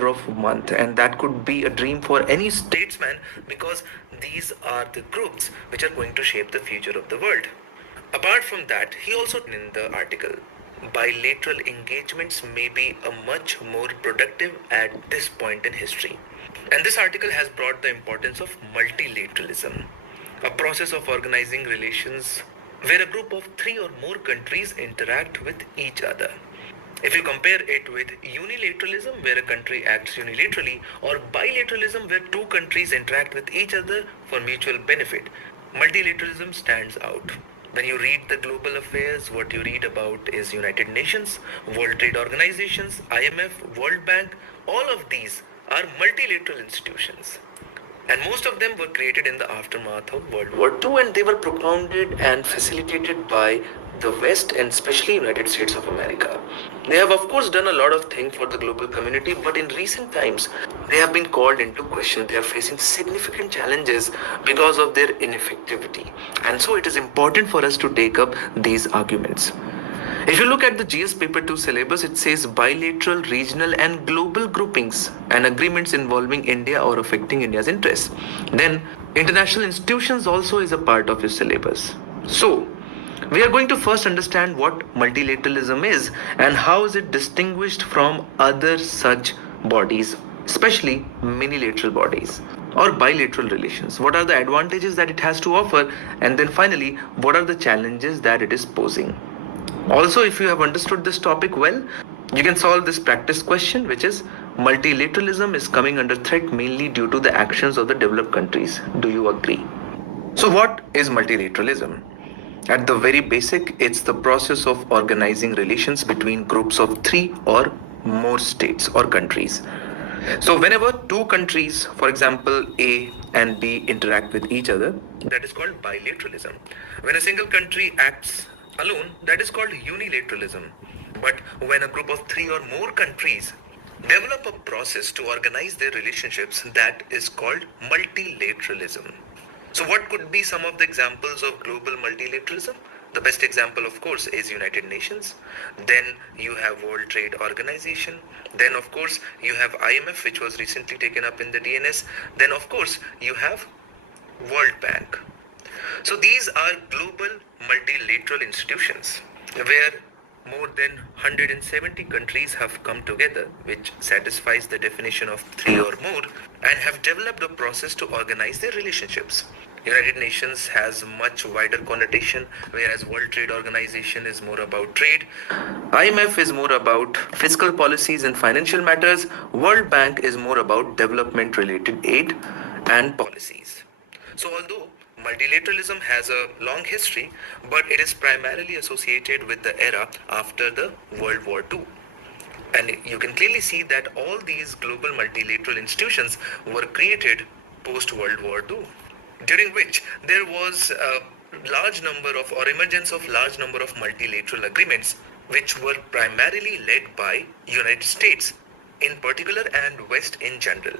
order of month, and that could be a dream for any statesman because these are the groups which are going to shape the future of the world. Apart from that, he also in the article, bilateral engagements may be a much more productive at this point in history. And this article has brought the importance of multilateralism, a process of organizing relations where a group of three or more countries interact with each other. If you compare it with unilateralism, where a country acts unilaterally, or bilateralism, where two countries interact with each other for mutual benefit, multilateralism stands out. When you read the global affairs, what you read about is United Nations, World Trade Organizations, IMF, World Bank. All of these are multilateral institutions. And most of them were created in the aftermath of World War II, and they were propounded and facilitated by the West and especially United States of America. They have of course done a lot of things for the global community, but in recent times they have been called into question. They are facing significant challenges because of their ineffectivity. And so it is important for us to take up these arguments. If you look at the GS paper 2 syllabus, it says bilateral, regional and global groupings and agreements involving India or affecting India's interests. Then international institutions also is a part of your syllabus. So we are going to first understand what multilateralism is and how is it distinguished from other such bodies, especially minilateral bodies or bilateral relations. What are the advantages that it has to offer? And then finally, what are the challenges that it is posing? Also, if you have understood this topic well, you can solve this practice question, which is multilateralism is coming under threat mainly due to the actions of the developed countries. Do you agree? So what is multilateralism? At the very basic, it's the process of organizing relations between groups of three or more states or countries. So whenever two countries, for example, A and B interact with each other, that is called bilateralism. When a single country acts alone, that is called unilateralism. But when a group of three or more countries develop a process to organize their relationships, that is called multilateralism. So what could be some of the examples of global multilateralism? The best example, of course, is United Nations. Then you have World Trade Organization. Then, of course, you have IMF, which was recently taken up in the DNS. Then, of course, you have World Bank. So these are global multilateral institutions where more than 170 countries have come together, which satisfies the definition of three or more, and have developed a process to organize their relationships. United Nations has much wider connotation, whereas World Trade Organization is more about trade. IMF is more about fiscal policies and financial matters. World Bank is more about development related aid and policies. So although multilateralism has a long history, but it is primarily associated with the era after the World War II. And you can clearly see that all these global multilateral institutions were created post-World War II, during which there was a large number of, or emergence of large number of multilateral agreements, which were primarily led by United States in particular and West in general.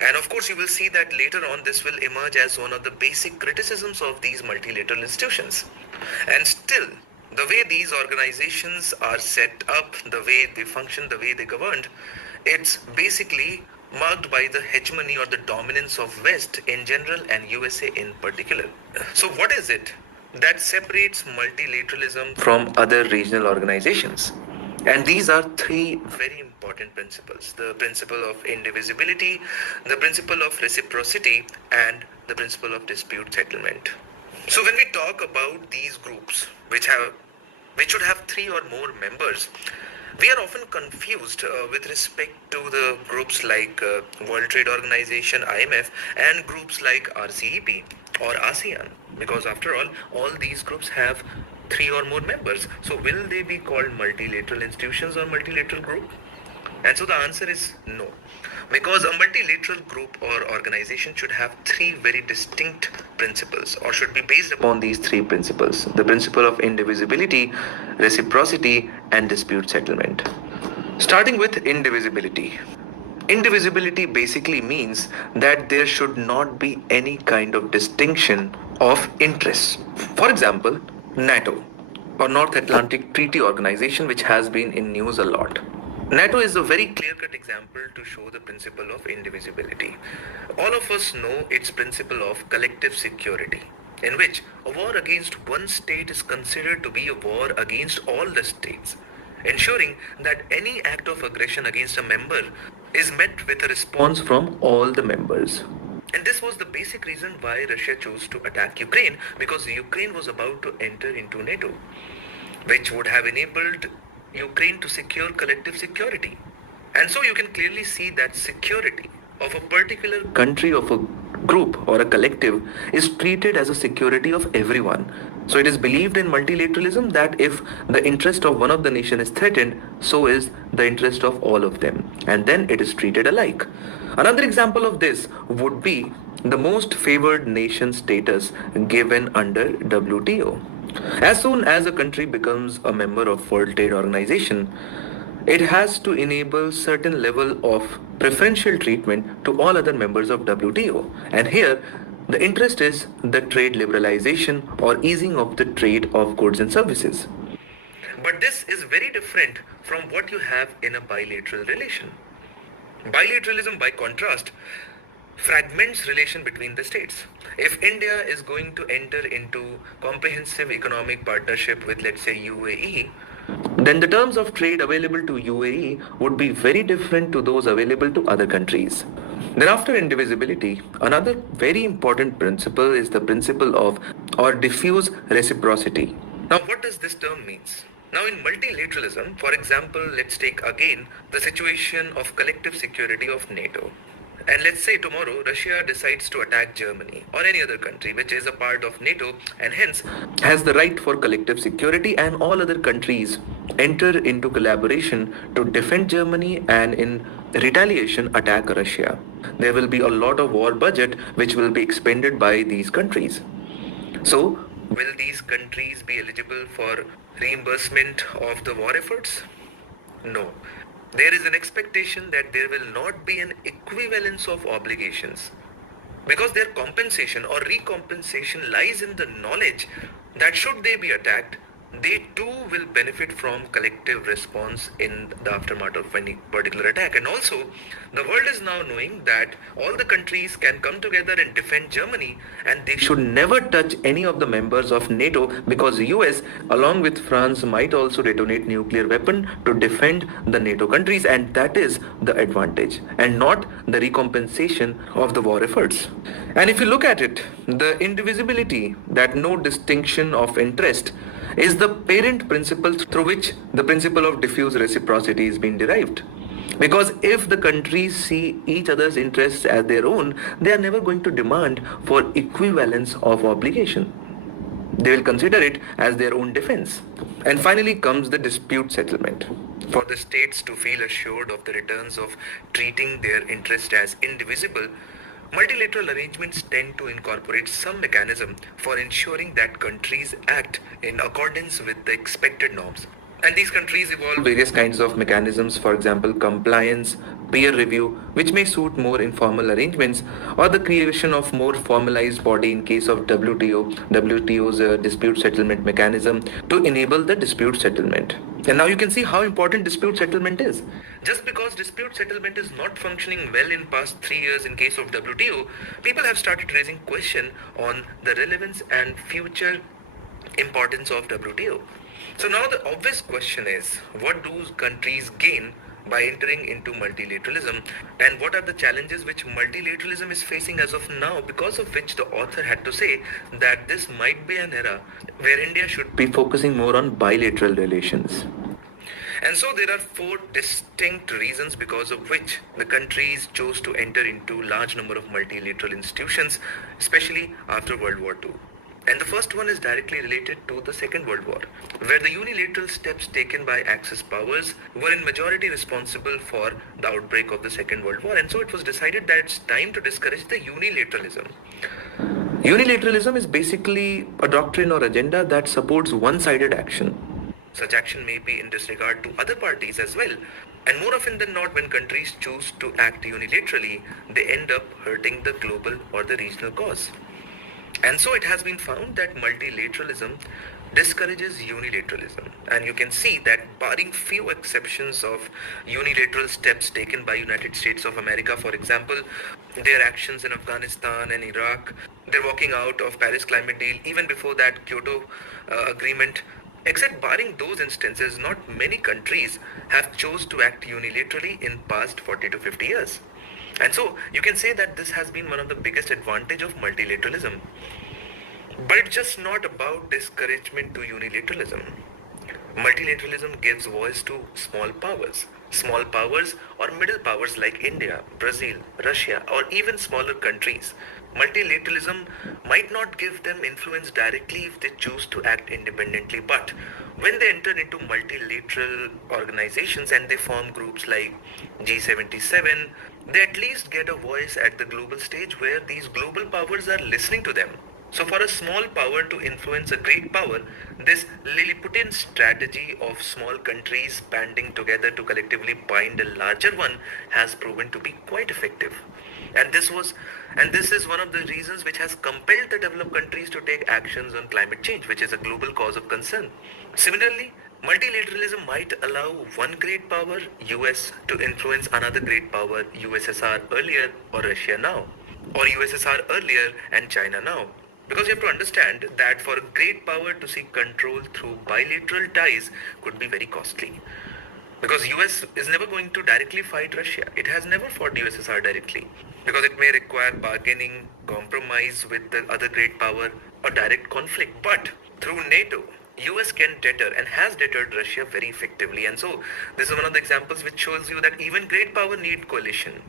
And of course, you will see that later on this will emerge as one of the basic criticisms of these multilateral institutions. And still, the way these organizations are set up, the way they function, the way they governed, it's basically marked by the hegemony or the dominance of West in general and USA in particular. So what is it that separates multilateralism from other regional organizations? And these are three very important principles: the principle of indivisibility, the principle of reciprocity, and the principle of dispute settlement. So when we talk about these groups, which should have three or more members, we are often confused with respect to the groups like World Trade Organization, IMF, and groups like RCEP or ASEAN, because after all these groups have three or more members. So will they be called multilateral institutions or multilateral group? And so the answer is no, because a multilateral group or organization should have three very distinct principles, or should be based upon these three principles: the principle of indivisibility, reciprocity, and dispute settlement. Starting with indivisibility. Indivisibility basically means that there should not be any kind of distinction of interests. For example, NATO or North Atlantic Treaty Organization, which has been in news a lot. NATO is a very clear-cut example to show the principle of indivisibility. All of us know its principle of collective security, in which a war against one state is considered to be a war against all the states, ensuring that any act of aggression against a member is met with a response from all the members. And this was the basic reason why Russia chose to attack Ukraine, because Ukraine was about to enter into NATO, which would have enabled Ukraine to secure collective security. And so you can clearly see that security of a particular country, of a group or a collective, is treated as a security of everyone. So it is believed in multilateralism that if the interest of one of the nation is threatened, so is the interest of all of them. And then it is treated alike. Another example of this would be the most favored nation status given under WTO. As soon as a country becomes a member of World Trade Organization, it has to enable certain level of preferential treatment to all other members of WTO. And here, the interest is the trade liberalization or easing of the trade of goods and services. But this is very different from what you have in a bilateral relation. Bilateralism, by contrast, fragments relation between the states. If India is going to enter into comprehensive economic partnership with, let's say, UAE, then the terms of trade available to UAE would be very different to those available to other countries. Then after indivisibility, another very important principle is the principle of or diffuse reciprocity. Now what does this term means? Now in multilateralism, for example, let's take again the situation of collective security of NATO. And let's say tomorrow Russia decides to attack Germany or any other country which is a part of NATO and hence has the right for collective security, and all other countries enter into collaboration to defend Germany and in retaliation attack Russia. There will be a lot of war budget which will be expended by these countries. So will these countries be eligible for reimbursement of the war efforts? No. There is an expectation that there will not be an equivalence of obligations, because their compensation or recompensation lies in the knowledge that should they be attacked, they too will benefit from collective response in the aftermath of any particular attack. And also, the world is now knowing that all the countries can come together and defend Germany, and they should never touch any of the members of NATO, because US along with France might also detonate nuclear weapon to defend the NATO countries, and that is the advantage and not the recompensation of the war efforts. And if you look at it, the indivisibility, that no distinction of interest, is the parent principle through which the principle of diffuse reciprocity is being derived. Because if the countries see each other's interests as their own, they are never going to demand for equivalence of obligation. They will consider it as their own defense. And finally comes the dispute settlement. For the states to feel assured of the returns of treating their interest as indivisible, multilateral arrangements tend to incorporate some mechanism for ensuring that countries act in accordance with the expected norms. And these countries evolve various kinds of mechanisms, for example, compliance, peer review, which may suit more informal arrangements, or the creation of more formalized body in case of WTO's dispute settlement mechanism to enable the dispute settlement. And now you can see how important dispute settlement is. Just because dispute settlement is not functioning well in past 3 years in case of WTO, people have started raising question on the relevance and future importance of WTO. So now the obvious question is, what do countries gain by entering into multilateralism, and what are the challenges which multilateralism is facing as of now, because of which the author had to say that this might be an era where India should be focusing more on bilateral relations. And so there are 4 distinct reasons because of which the countries chose to enter into large number of multilateral institutions, especially after World War II. And the first one is directly related to the Second World War, where the unilateral steps taken by Axis powers were in majority responsible for the outbreak of the Second World War. And so it was decided that it's time to discourage the unilateralism. Unilateralism is basically a doctrine or agenda that supports one-sided action. Such action may be in disregard to other parties as well. And more often than not, when countries choose to act unilaterally, they end up hurting the global or the regional cause. And so it has been found that multilateralism discourages unilateralism. And you can see that barring few exceptions of unilateral steps taken by United States of America, for example, their actions in Afghanistan and Iraq, their walking out of Paris climate deal, even before that Kyoto agreement, except barring those instances, not many countries have chose to act unilaterally in past 40 to 50 years. And so you can say that this has been one of the biggest advantage of multilateralism. But it's just not about discouragement to unilateralism. Multilateralism gives voice to small powers or middle powers like India, Brazil, Russia, or even smaller countries. Multilateralism might not give them influence directly if they choose to act independently, but when they enter into multilateral organizations and they form groups like G77, they at least get a voice at the global stage where these global powers are listening to them. So for a small power to influence a great power, this Lilliputian strategy of small countries banding together to collectively bind a larger one has proven to be quite effective. And this is one of the reasons which has compelled the developed countries to take actions on climate change, which is a global cause of concern. Similarly, multilateralism might allow one great power, US, to influence another great power, USSR earlier or Russia now, or USSR earlier and China now. Because you have to understand that for a great power to seek control through bilateral ties could be very costly. Because US is never going to directly fight Russia. It has never fought USSR directly. Because it may require bargaining, compromise with the other great power, or direct conflict. But through NATO, US can deter and has deterred Russia very effectively. And so this is one of the examples which shows you that even great power need coalition.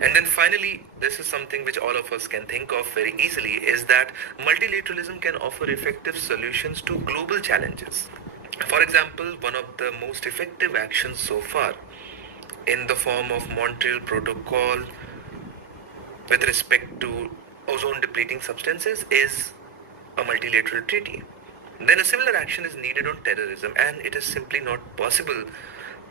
And then finally, this is something which all of us can think of very easily, is that multilateralism can offer effective solutions to global challenges. For example, one of the most effective actions so far in the form of Montreal Protocol with respect to ozone depleting substances is a multilateral treaty. Then a similar action is needed on terrorism, and it is simply not possible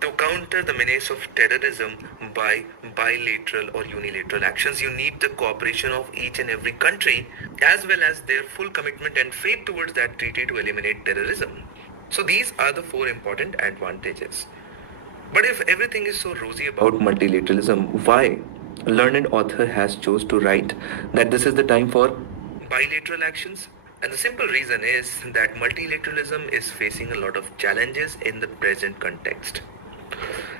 to counter the menace of terrorism by bilateral or unilateral actions. You need the cooperation of each and every country as well as their full commitment and faith towards that treaty to eliminate terrorism. So these are the four important advantages. But if everything is so rosy about multilateralism, why learned author has chose to write that this is the time for bilateral actions? And the simple reason is that multilateralism is facing a lot of challenges in the present context.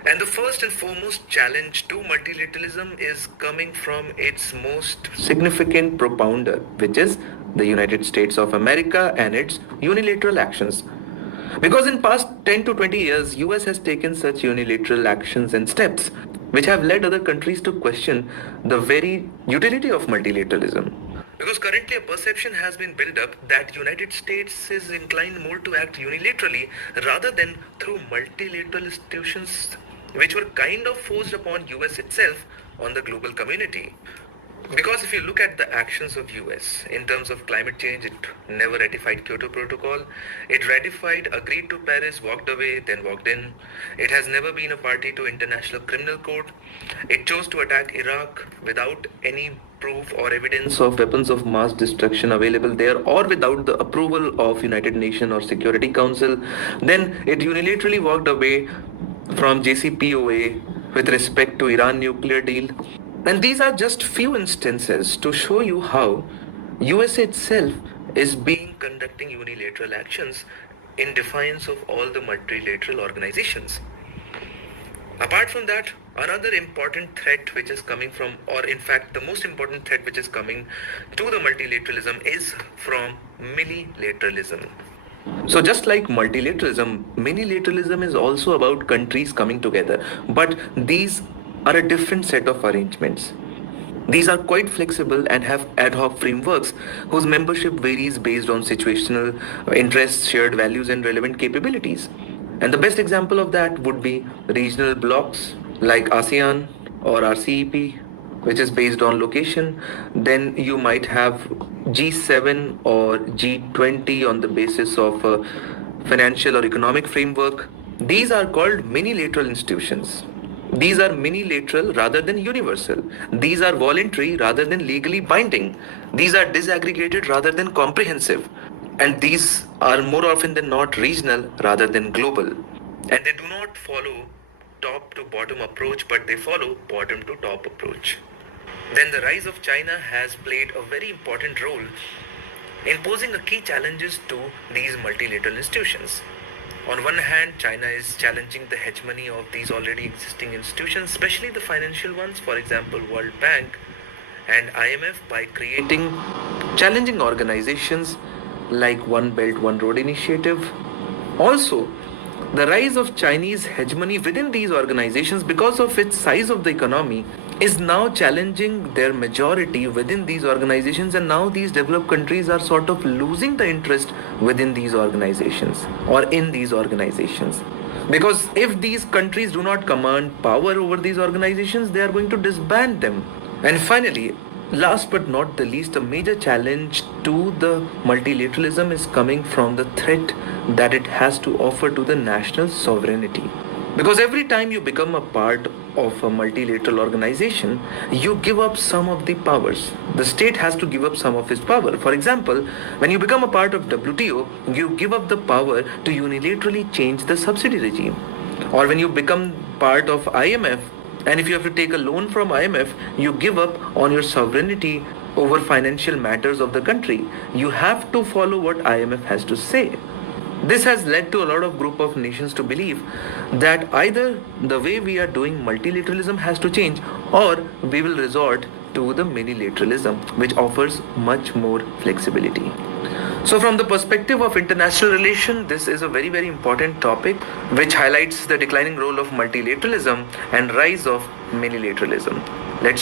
And the first and foremost challenge to multilateralism is coming from its most significant propounder, which is the United States of America and its unilateral actions. Because in past 10 to 20 years, US has taken such unilateral actions and steps which have led other countries to question the very utility of multilateralism. Because currently a perception has been built up that United States is inclined more to act unilaterally rather than through multilateral institutions which were kind of forced upon US itself on the global community. Because if you look at the actions of US in terms of climate change, it never ratified Kyoto Protocol. It ratified, agreed to Paris, walked away, then walked in. It has never been a party to International Criminal Court. It chose to attack Iraq without any proof or evidence of weapons of mass destruction available there, or without the approval of United Nations or Security Council. Then it unilaterally walked away from JCPOA with respect to Iran nuclear deal. And these are just few instances to show you how USA itself is conducting unilateral actions in defiance of all the multilateral organizations. Apart from that, another important threat which is coming from, or in fact the most important threat which is coming to the multilateralism is from minilateralism. So just like multilateralism, minilateralism is also about countries coming together, but these are a different set of arrangements. These are quite flexible and have ad hoc frameworks whose membership varies based on situational interests, shared values, and relevant capabilities. And the best example of that would be regional blocs like ASEAN or RCEP, which is based on location. Then you might have G7 or G20 on the basis of a financial or economic framework. These are called minilateral institutions. These are minilateral rather than universal. These are voluntary rather than legally binding. These are disaggregated rather than comprehensive. And these are more often than not regional rather than global. And they do not follow top to bottom approach, but they follow bottom to top approach. Then the rise of China has played a very important role in posing a key challenges to these multilateral institutions. On one hand, China is challenging the hegemony of these already existing institutions, especially the financial ones, for example, World Bank and IMF, by creating challenging organizations like One Belt, One Road initiative. Also, the rise of Chinese hegemony within these organizations because of its size of the economy is now challenging their majority within these organizations, and now these developed countries are sort of losing the interest within these organizations or in these organizations. Because if these countries do not command power over these organizations, they are going to disband them. And finally, last but not the least, a major challenge to the multilateralism is coming from the threat that it has to offer to the national sovereignty. Because every time you become a part of a multilateral organization, you give up some of the powers. The state has to give up some of its power. For example, when you become a part of WTO, you give up the power to unilaterally change the subsidy regime. Or when you become part of IMF, and if you have to take a loan from IMF, you give up on your sovereignty over financial matters of the country. You have to follow what IMF has to say. This has led to a lot of group of nations to believe that either the way we are doing multilateralism has to change, or we will resort to the minilateralism, which offers much more flexibility. So from the perspective of international relation, this is a very, very important topic which highlights the declining role of multilateralism and rise of minilateralism. Let's